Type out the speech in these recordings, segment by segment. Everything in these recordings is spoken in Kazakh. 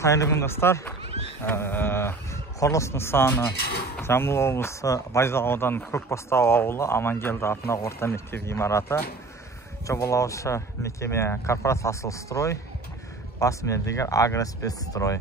Қайырлы күн достар. Құрылыс нысаны Жамбыл облысы Байзақ ауданы Көкбастау ауылы Амангелді атындағы орта мектеп ғимараты. Жобалаушы мекеме корпорация Асылстрой, бас мердігер Агроспецстрой.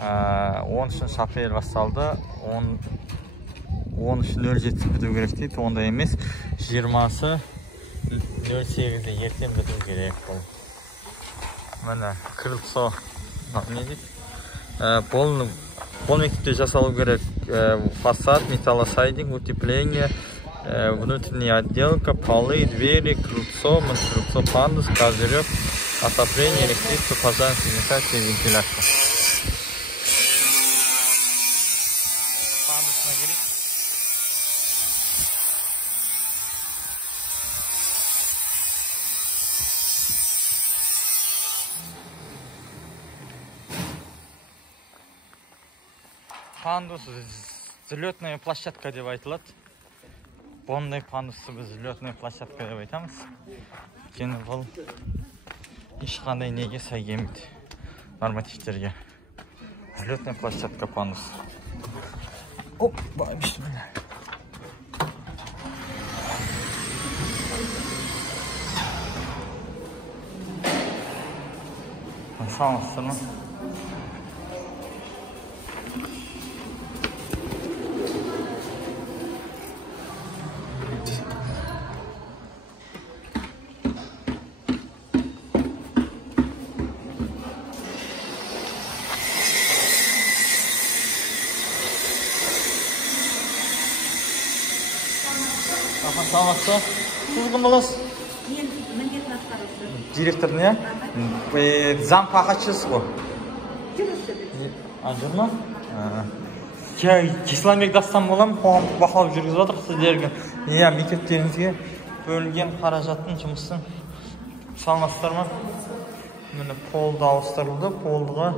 13 апрель басталды. 13.07 біту керек дейді, онда емес 20.08-де ертең біту керек бұл. Міне крыльцо не дейді? Бұл мектепте жасалу керек фасад, металлосайдинг, утепление, внутренняя отделка, полы, двери, крыльцо, крыльцо, пандус, козырек, отопление, электричество, пожарная сигнализация, вентиляция. Пандус взлетная площадка деп айтылады. Бұндай пандусты біз взлетная площадка деп айтамыз. Өйткені бұл ешқандай неге сай келмейді нормативтерге. Взлетная площадка пандус. Опа, бисмилля. Саламатсыздар ма? Саламатсыз. Сіз кім боласыз? Мен міндетін атқарушы. Директор не? Зам қақатшысыз ғой? Жүрісі. Жүр ма? Исламбек Дастан болам, қоғамдық бақылау жүргізіп жатыр сіздерге. Мектептеріңізге бөлінген қаражаттың жұмысын. Саламатсыздар ма? Міне полды ауыстырылды, полдыға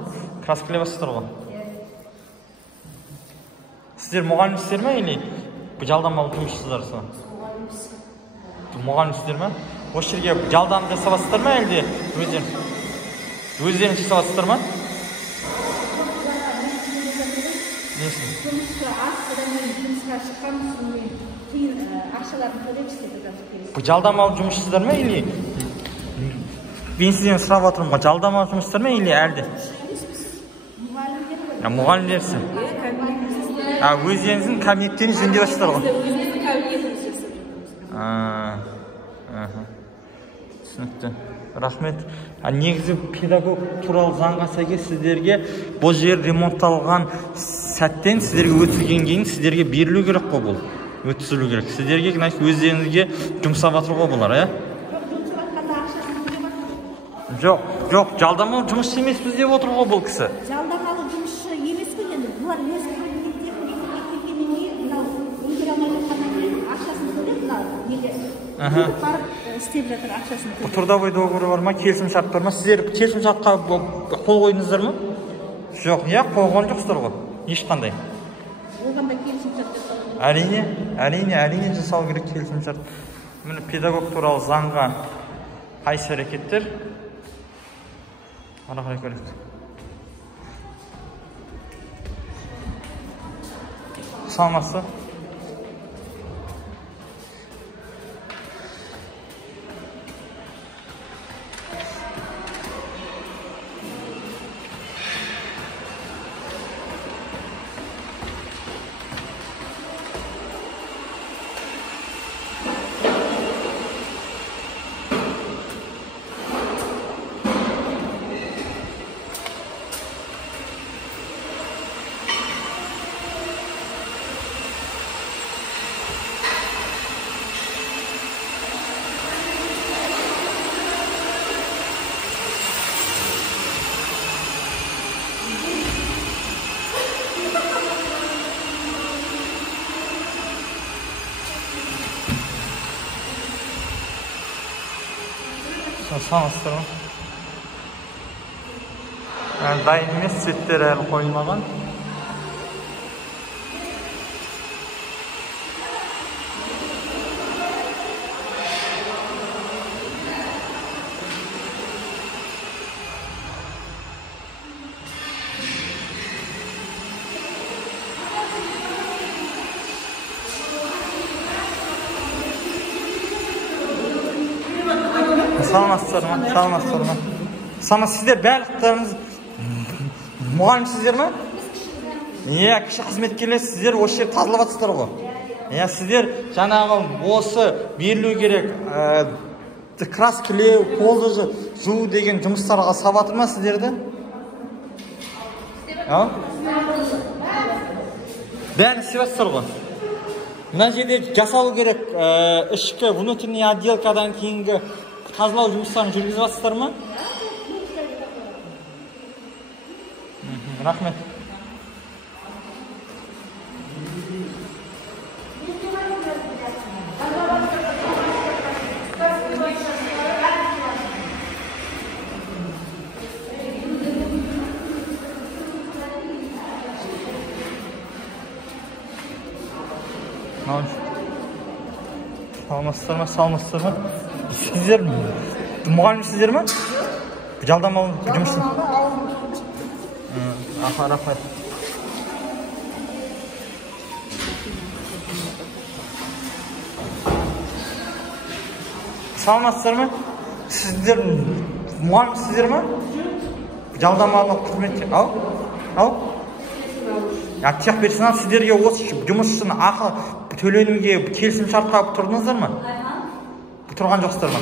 краскілеп бастыр ғой. Сіздер мұғалімсіздер ме, или жалдамалы жұмысшысыздар сол? Мұғалімсіздер ме? Осы жерге жалдам жасаватсыздар ма, әлде өздерің жасаватсыздар ма? Несін? Жұмысқа асыдан мен жұмысқа шыққан соң кейін ақшаларын төлеп істетіп жатыр. Бұл жалдамалы жұмысшысыздар ма, или мен сізден сұрап отырмын ғой, жалдамалы жұмыссыздар ма, или әлде? Мұғалімдерсің. Өздеріңіздің кабинеттерін жөндеп жатсыздар ғой? Түсінікті. Рахмет. Негізі педагог туралы заңға сәйкес сіздерге бұл жер ремонтталған сәттен сіздерге өтілген кейін сіздерге берілу керек қой бұл. Өтісілу керек. Сіздерге өздеріңізге жұмсап жатыр ғой бұлар, ә? Жоқ, жалдамалы жұмысшы емес біз деп отыр ғой бұл кісі. Жалдамалы жұмысшы емес пе енді? Бұлар өз кабинеттерін келгеннен кейін мынау өндіре алмай жатқаннан кейін ақшасын төлеп мынау неге барып істеп жатыр ақшасын төлеп. Трудовой договор бар ма, келісім шарт бар ма? Сіздер келісім шартқа қол қойдыңыздар ма? Жоқ, қол қойған жоқсыздар ғой. Ешқандай. Оған да келісім шарт жасау. Әрине жасау керек келісім шарт. Міне педагог туралы заңға қайсы әрекеттер? Ара қарай көрейік. Саламатсыз. Саламатсыздар ма? Дайын емес, цветтер әлі қойылмаған. Саламатсыздар ма? Сіздер барлықтарыңыз мұғалімсіздер ме? Иә, кіші қызметкерлер, сіздер осы жер тазалап жатсыздар ғой. Иә, сіздер жаңағы осы берілу керек краскілеу, қолды жуу деген жұмыстарға сабатыр ма сіздерді? Бәрін істеп жатсыздар ғой. Мына жерде жасалу керек ішкі внутренний отделкадан кейінгі тазалау жұмыстарын жүргізіп жатсыздар ма? Рахмет. Саламатсыздар ма? Сіздер мұғалімсіздер ме? Жалдамалы жұмысшы. Рахмет. Саламатсыздар ма? Сіздер мұғалімсіздер ме? Жалдамалы қызметші. Ау? Тех персонал сіздерге осы жұмыс үшін ақы төленуге келісім шартқа тұрдыңыздар ма? Тұрған жоқсыздар ма?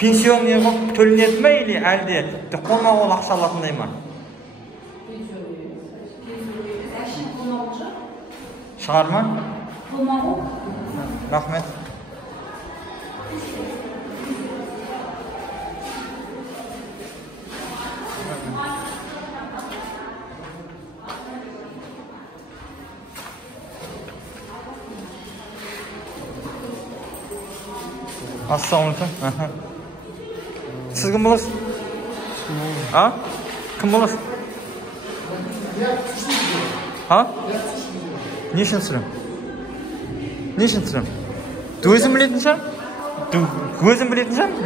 Пенсионный төленеді ме или әлде қолма-қол ақша алатындай ма? Шығар ма? Рахмет. Ассалаумағалейкум. Сіз кім боласыз? Кім боласыз? Не үшін сұрам? Өзім білетін шығар?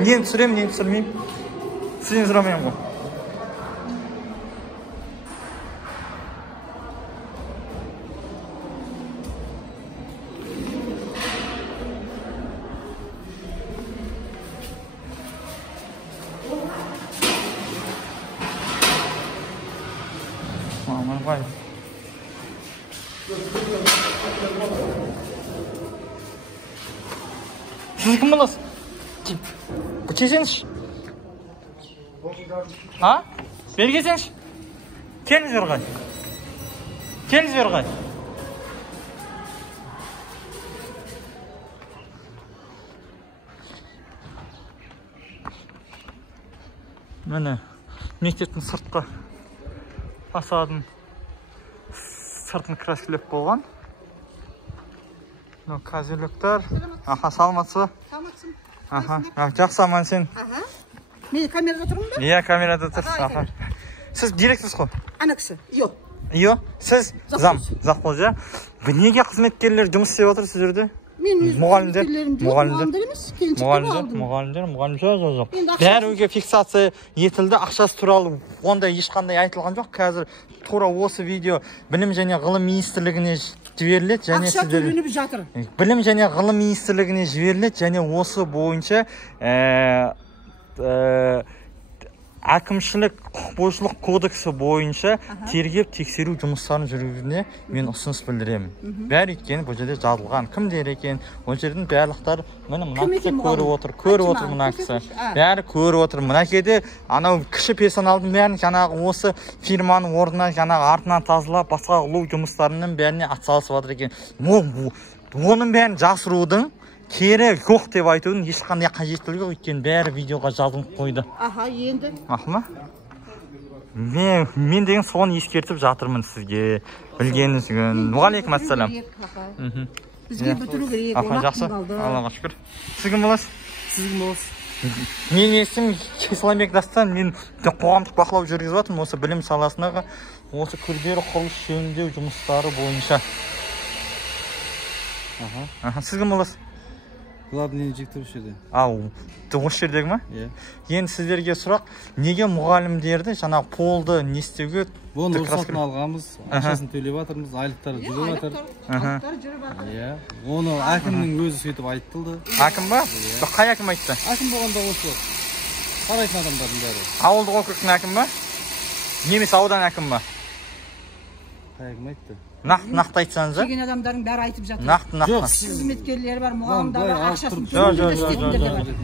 Нені түсірем, нені түсірмеймін? Сізден сұрамайым ғой. Siz kim olasınız? Bu çeseniz. Beri geçseniz. Kendiniz yorgay. Mene mектептің сыртқы фасадын сыртын краскілеп болған. Козелектер. Саламатсыз ба? Саламатсың. Жақсы, аман сен. Мен камерада тұрмын ба? Иә, камерада тұрсыз. Сіз директорсыз ғой? Ана кісі, ио. Сіз завхоз, иә? Неге қызметкерлер жұмыс істеп отыр сіздерде? Мұғалімдер жоқ. Бәріге фиксация етілді, ақшасы туралы онда ешқандай айтылған жоқ. Қазір тура осы видео білім және ғылым министрлігіне жіберіледі, және сіздер білім және ғылым министрлігіне жіберіледі, және осы бойынша әкімшілік құқықбұзушылық кодексі бойынша тергеп тексеру жұмыстарын жүргізуіне мен ұсыныс білдіремін. Бәрі өйткені бұл жерде жазылған. Кімдер екен? Ол жердің барлықтар мына кісі көріп отыр мына кісі. Бәрі көріп отыр. Мына жерде анау кіші персоналдың бәрін жаңағы осы фирманың орнына жаңағы артынан тазалап, басқа ұлу жұмыстарының бәріне атсалысып жатыр екен. Оның бәрін жасырудың керек жоқ деп айтудың ешқандай қажеттілігі, өйткені бәрі видеоға жазылып қойды. Енді. Ма? Мен деген соны ескертіп жатырмын сізге. Білгеніңіз үшін. Уағалейкум ассалам. Бізге бітіру керек. Жақсы. Аллаға шүкір. Сіз кім боласыз? Мен есім Исламбек Дастан. Мен қоғамдық бақылау жүргізіп жатырмын осы білім саласындағы осы күрделі құрылыс жөндеу жұмыстары бойынша. Сіз кім боласыз? главный инжектор осы жерде. Осы жердегі ма? Иә. Енді сіздерге сұрақ, неге мұғалімдерді жаңағы полды не істеуге? Оны рұқсатын алғанбыз, ақшасын төлеп жатырмыз, айлықтары жүріп жатыр. Айлықтары жүріп жатыр. Иә. Оны әкімнің өзі сөйтіп айтылды. Әкім ба? Қай әкім айтты? Әкім болғанда осы қарайтын адамдардың бәрі. Ауылдық округтың әкімі ба? Немесе аудан әкімі ба? Қай әкім айтты? Нақты айтсаңыз. Келген адамдардың бәрі айтып жатыр. Нақты. Жоқ, Қызметкерлері бар, мұғалімдер бар, ақшасын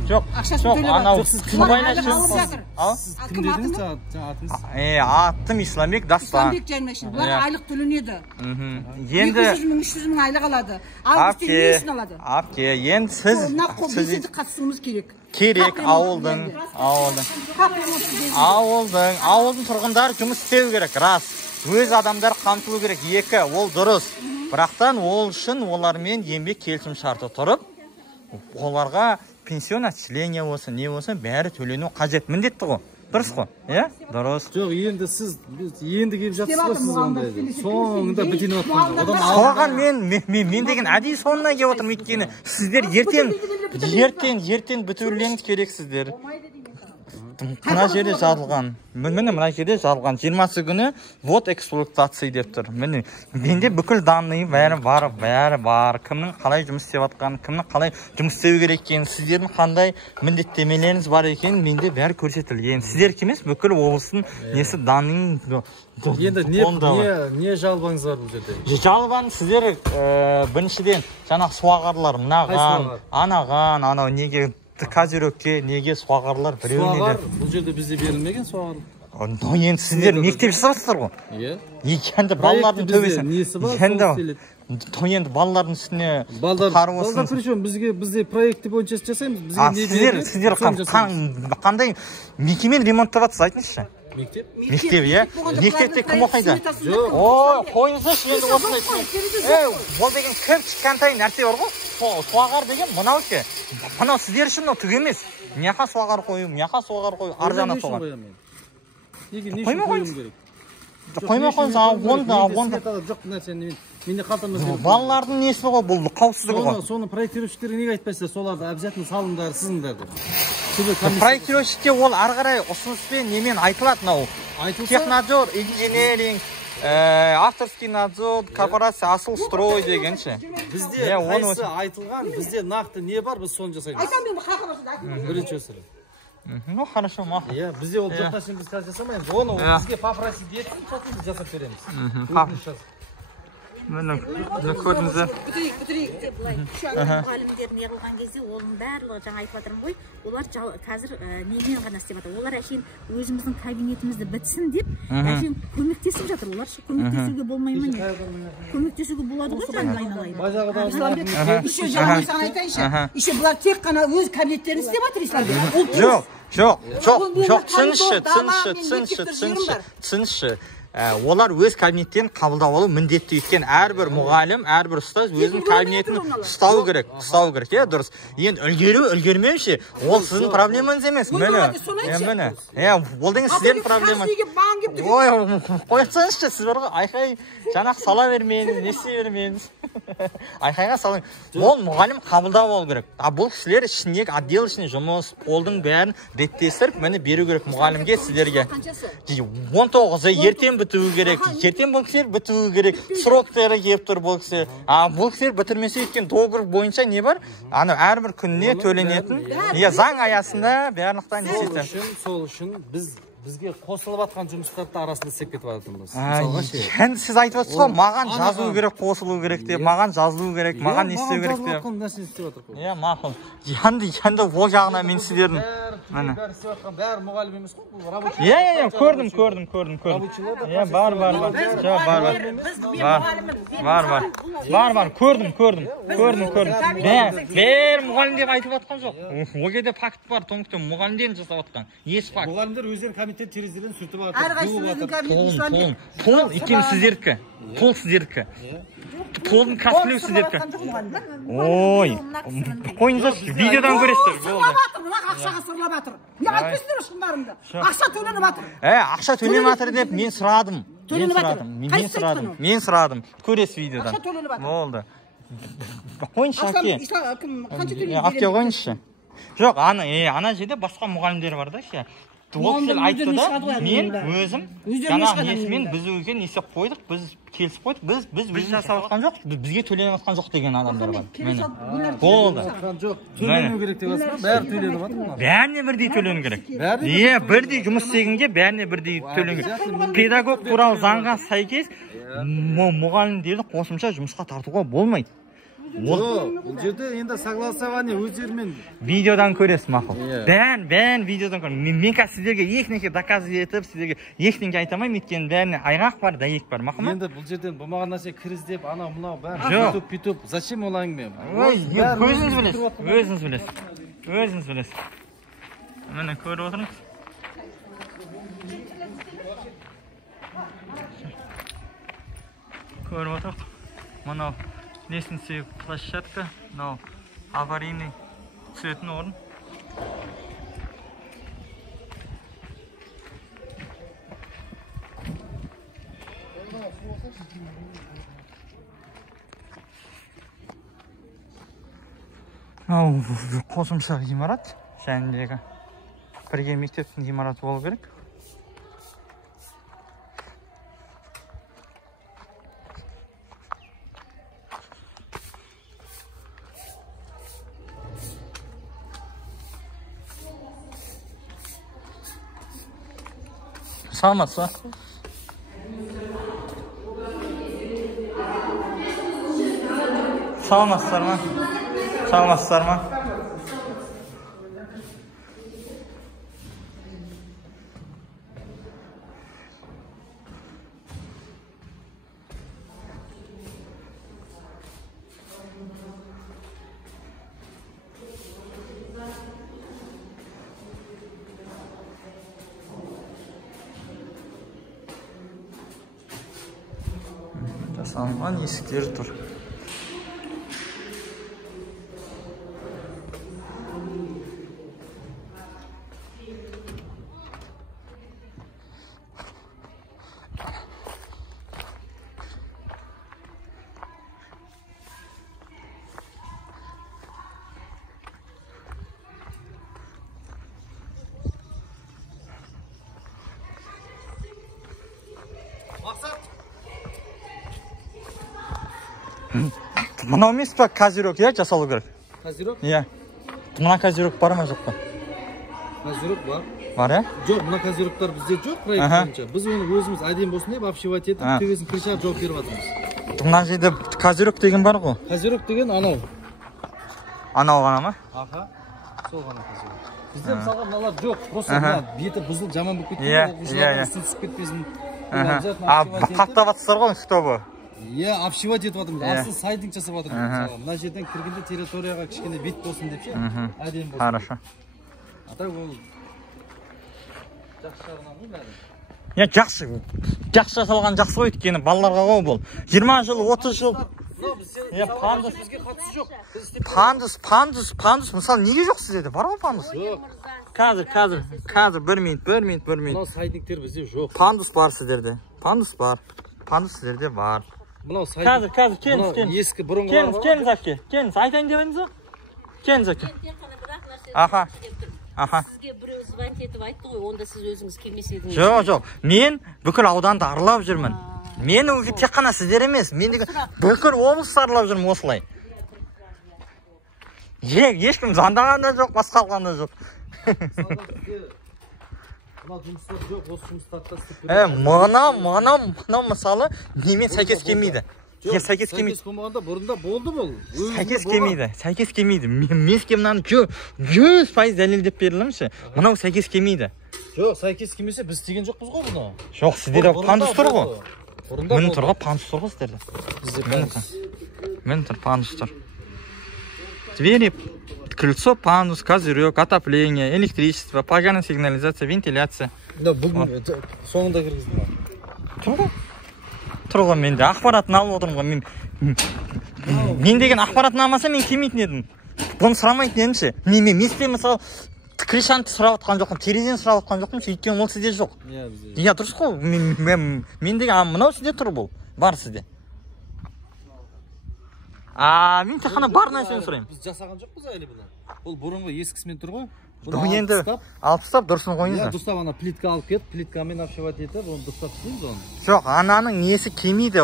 Жоқ, анау Кім дедіңіз атыңыз? Атым Исламбек Дастан. Исламбек Жаймашин. Бұлар айлық төленеді. Енді 200 мың, 300 мың айлық алады. Ал бізден несін алады? Енді сіз белсенді қатысуымыз керек. Ауылдың тұрғындары жұмыс істеу керек, рас. Өз адамдар қамтылу керек, екі, ол дұрыс. Бірақтан ол үшін олармен еңбек келісім шарты тұрып, оларға пенсион отчисление болсын, не болсын, бәрі төлену қажет, міндетті ғой. Дұрыс қой, иә? Дұрыс. Жоқ, енді сіз келіп жатсыз ғой сіз ондайды. Соңында бітініп жатқан. Соған мен деген әдейі соңына келіп отырмын, өйткені сіздер ертең бітірулеріңіз керексіздер. Мына жерде жазылған. Мына жерде жазылған 20 күні вот эксплуатация деп тұр. Менде бүкіл данные бәрі бар. Кімнің қалай жұмыс істеп жатқанын, кімнің қалай жұмыс істеу керек екенін, сіздердің қандай міндеттемелеріңіз бар екенін менде бәрі көрсетілген. Сіздер емес, бүкіл облыстың несі данные. Енді не жалобаңыз бар бұл жерде? Жалобаны сіздер біріншіден жаңағы суағарлар мынаған, анаған, анау неге Козерөкке неге суағарлар біреуіне де. Бұл жерде бізде берілмеген суағар. Енді сіздер мектеп жасап ғой. Иә. Енді балалардың төбесін. Несі бар? Енді балалардың үстіне қару болсын. Балдар причем бізде проекті бойынша жасаймыз. Сіздер қандай мекемен ремонттаватсыз айтыңызшы. Мектеп, иә? Мектепте кім оқиды? Ой, қойыңызшы енді осындай. Ол деген кім кішкентай нәрсе бар ғой? Суағар деген мынау ше. Мынау сіздер үшін түк емес. Мынақа суағар қою, мынақа суағар қою, арзана суағар. Қоймай қойыңыз. Қоймай қойыңыз, онда. Жоқ нәрсені менде қалтамыз. Балалардың несі ғой, бұл қауіпсіздігі ғой. Соны проектировщиктерге неге айтпайсыздар? Соларды обязательно салыңдар, сызыңдар деп. Проектировщикке ол ары қарай ұсыныспен немен айтылады мынау. Технадзор, инженеринг, авторский надзор, корпорация Асыл строй дегенше. Бізде қайсы айтылған, бізде нақты не бар, біз соны жасаймыз. Айтам мен хақы болсын. Бірінші өсірі. Ну, хорошо, мақұл. Иә, бізде ол жоқтасын біз қазір жасамаймыз. Оны бізге попросить етсін, сосын біз жасап береміз. Міне көрдіңіздер. Бітірейік деп былай. Мұғалімдер не қылған кезде оның барлығы жаңа айтып жатырмын ғой, олар қазір немен ғана істеп жатыр. Олар әшейін өзіміздің кабинетімізді бітсін деп, әшейін көмектесіп жатыр. Олар көмектесуге болмай ма не? Көмектесуге болады ғой жаңа айналайын. Еще жаңа саған айтайыншы. Еще бұлар тек қана өз кабинеттерін істеп жатыр Исламбек. Түсініші. Олар өз кабинеттен қабылдап алу міндетті еткен әрбір мұғалім, әрбір ұстаз өзінің кабинетін ұстау керек, иә, дұрыс. Енді үлгермеуші, ол сіздің проблемаңыз емес. Міне, ол деген сіздердің проблемаңыз. Ой, қойсаңызшы, сіз бар ғой, айқай жаңақ сала бермеңіз, не істей бермеңіз. Айқайға салың. Ол мұғалім қабылдап алу керек. Бұл кісілер ішіндегі отдел ішіне жұмыс, полдың бәрін реттестіріп, мені беру керек мұғалімге, сіздерге. 19-ы ертең бітуі керек, ертең бұл кісілер бітуі керек, сроктары кеп тұр бұл кісілер. Бұл кісілер бітірмесе өткен доғыр бойынша не бар? Әрбір күніне төленетін, заң аясында барлықтан не істейді. Сол үшін бізге қосылып атқан жұмыстарды арасында істеп кетіп жатырмыз. Енді сіз айтып отырсыз ғой, маған жазылу керек, қосылу керек деп, маған жазылу керек, маған не істеу керек деп. Иә, мақұл. Енді ол жағына мен сіздердің. Бәрі мұғалім емес қой, бұл рабочий. Иә, көрдім. Иә, бар. Көрдім. Бәр мұғалім деп айтып жатқан жоқ. Ол жерде факт бар, тоңықтен мұғалімден жасап жатқан. Еш факт. Мұғалімдер өздерінің комитет терезелерін сүртіп жатыр. Пол екен сіздеркі. Пол сіздеркі. Полдың кәсіптілеу сіздеркі. Ой, қойыңыздар, видеодан көресіздер. Сырлап атыр, ақшаға сырлап атыр. Не айтпайсыздар шындарымды. Ақша төленіп атыр. Ақша төленіп атыр деп мен сұрадым. Төленіп атыр. Мен сұрадым. Көресіз видеодан. Ақша төленіп атыр. Болды. қойыншы әке. Қанша төлейді? Әке қойыншы. Жоқ, ана жерде басқа мұғалімдер бар да ше. Ол кісі айтты да, мен өзім жаңа несімен біз өген есе қойдық, біз келісіп қойдық, біз жасап жатқан жоқ, бізге төленіп жатқан жоқ деген адамдар бар. Болды. Төлену керек деп жатсың ба? Бәрі төленіп жатыр ма? Бәріне бірдей төлену керек. Бірдей жұмыс істегенге бәріне бірдей төлену керек. Педагог туралы заңға сәйкес мұғалімдерді қосымша жұмысқа тартуға болмайды. Бұл жерде енді согласование өздерімен видеодан көресіз мақұл. Бәрін видеодан көресіз. Мен қазір сіздерге ешнеге доказывать етіп, сіздерге ешнеге айтамаймын, өйткені бәріне айғақ бар, дәйек бар, мақұл ма? Енді бұл жерден болмаған нәрсе кіріз деп, анау мынау бәрі Жоқ. петуп. Зачем ол әңгіме? Өзіңіз білесіз. Міне көріп отырыңыз. Көріп отырық. Мынау лестница площадка, мынау аварийный түсетін орын. Қосымша ғимарат, жәніндегі бірге мектептің ғимараты болу керек. Саламатсыз ба? Саламатсыздар ма? Жасалынған есіктер тұр. Мынау емес па козерог, жасалу керек? Козерог? Мына козерог бар ма жоқ па? Козерог бар. Бар, Жоқ, мына козерогтар бізде жоқ, проект бойынша. Біз оны өзіміз әдем болсын деп обшивать етіп, төбесін кричат жауап беріп жатырмыз. Мына жерде козерог деген бар ғой? Козерог деген анау. Анау ғана ма? Аха. Сол ғана козерог. Бізде мысалға мыналар жоқ, просто беті бұзылып жаман болып кеткен, оқушылардың үстін түсіп кетпесін. Қаттап жатсыздар ғой, штобы. Обшивать етіп жатырмыз. Асыл сайдинг жасап жатырмыз. Мына жерден кіргенде территорияға кішкене бет болсын деп ше. Әдем болсын. Хорошо. Ата ол жақсы жағынан ғой бәрі. Жақсы жасалған жақсы ғой, өйткені балаларға ғой бұл. 20 жыл, 30 жыл. Пандус бізге қатысы жоқ. Пандус, мысалы неге жоқ сіздерде? Бар ғой пандус? Қазір, бір минут. Мынау сайдингтер бізде жоқ. Пандус бар сіздерде. Пандус сіздерде бар. Мынау сайдинг. Қазір, келіңіз. Ескі бұрынғы бар. Келіңіз әке, келіңіз. Айтайын деп едіңіз ғой? Келіңіз әке. Аха. Сізге біреу звонить етіп айтты ғой, онда сіз өзіңіз келмес едіңіз. Жоқ. Мен бүкіл ауданды аралап жүрмін. Мен тек қана сіздер емес, мен бүкіл облысты аралап жүрмін осылай. Ешкім звондаған да жоқ, басқа алған да жоқ. Мынау мысалы немен сәйкес келмейді. Сәйкес болмағанда бұрында болды бұл. Сәйкес келмейді. Мен сізге мынаны 100% дәлелдеп берілімші. Мынау сәйкес келмейді. Жоқ, сәйкес келмесе біз істеген жоқпыз ғой бұны. Жоқ, сіздерде пандус тұр ғой. Міне тұрға пандус тұр ғой сіздерде. Міне тұр пандус тұр. Двери, крыльцо, пандус, козырек, отопление, электричество, пожарная сигнализация, вентиляция. Бүгін соңында кіргізді. Тұр ғой, менде ақпаратын алып отырмын ғой. Мен деген ақпаратын алмаса мен келмейтін едім. Бұны сұрамайтын едім ше. Мен мысалы кришанты сұрап отқан жоқпын, терезені сұрап отқан жоқпын, өйткені ол сізде жоқ. Дұрыс қой. Мен деген мынау сізде тұр бұл. Бар сізде. Мен тек қана бар нәрсені сұраймын. Біз жасаған жоқпыз әлі бұны. Бұл бұрынғы ескісімен тұр ғой. Енді алып тастап дұрысын қойыңыздар. Дұрыстап ана плитка алып кетіп, плиткамен обшивать етіп, оны дұрыстап істейміз оны. Жоқ, ананың несі келмейді,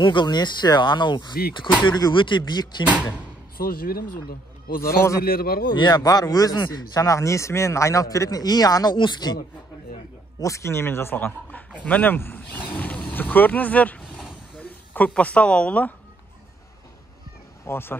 угол несі, анау көтеруге өте биік келмейді. Сол жібереміз онда. Осы размерлері бар ғой. Иә, бар, өзін жаңағы несімен айналып беретін. Анау узкий. Узкий немен жасалған. Міне көрдіңіздер, Көкбастау ауылы. Осы.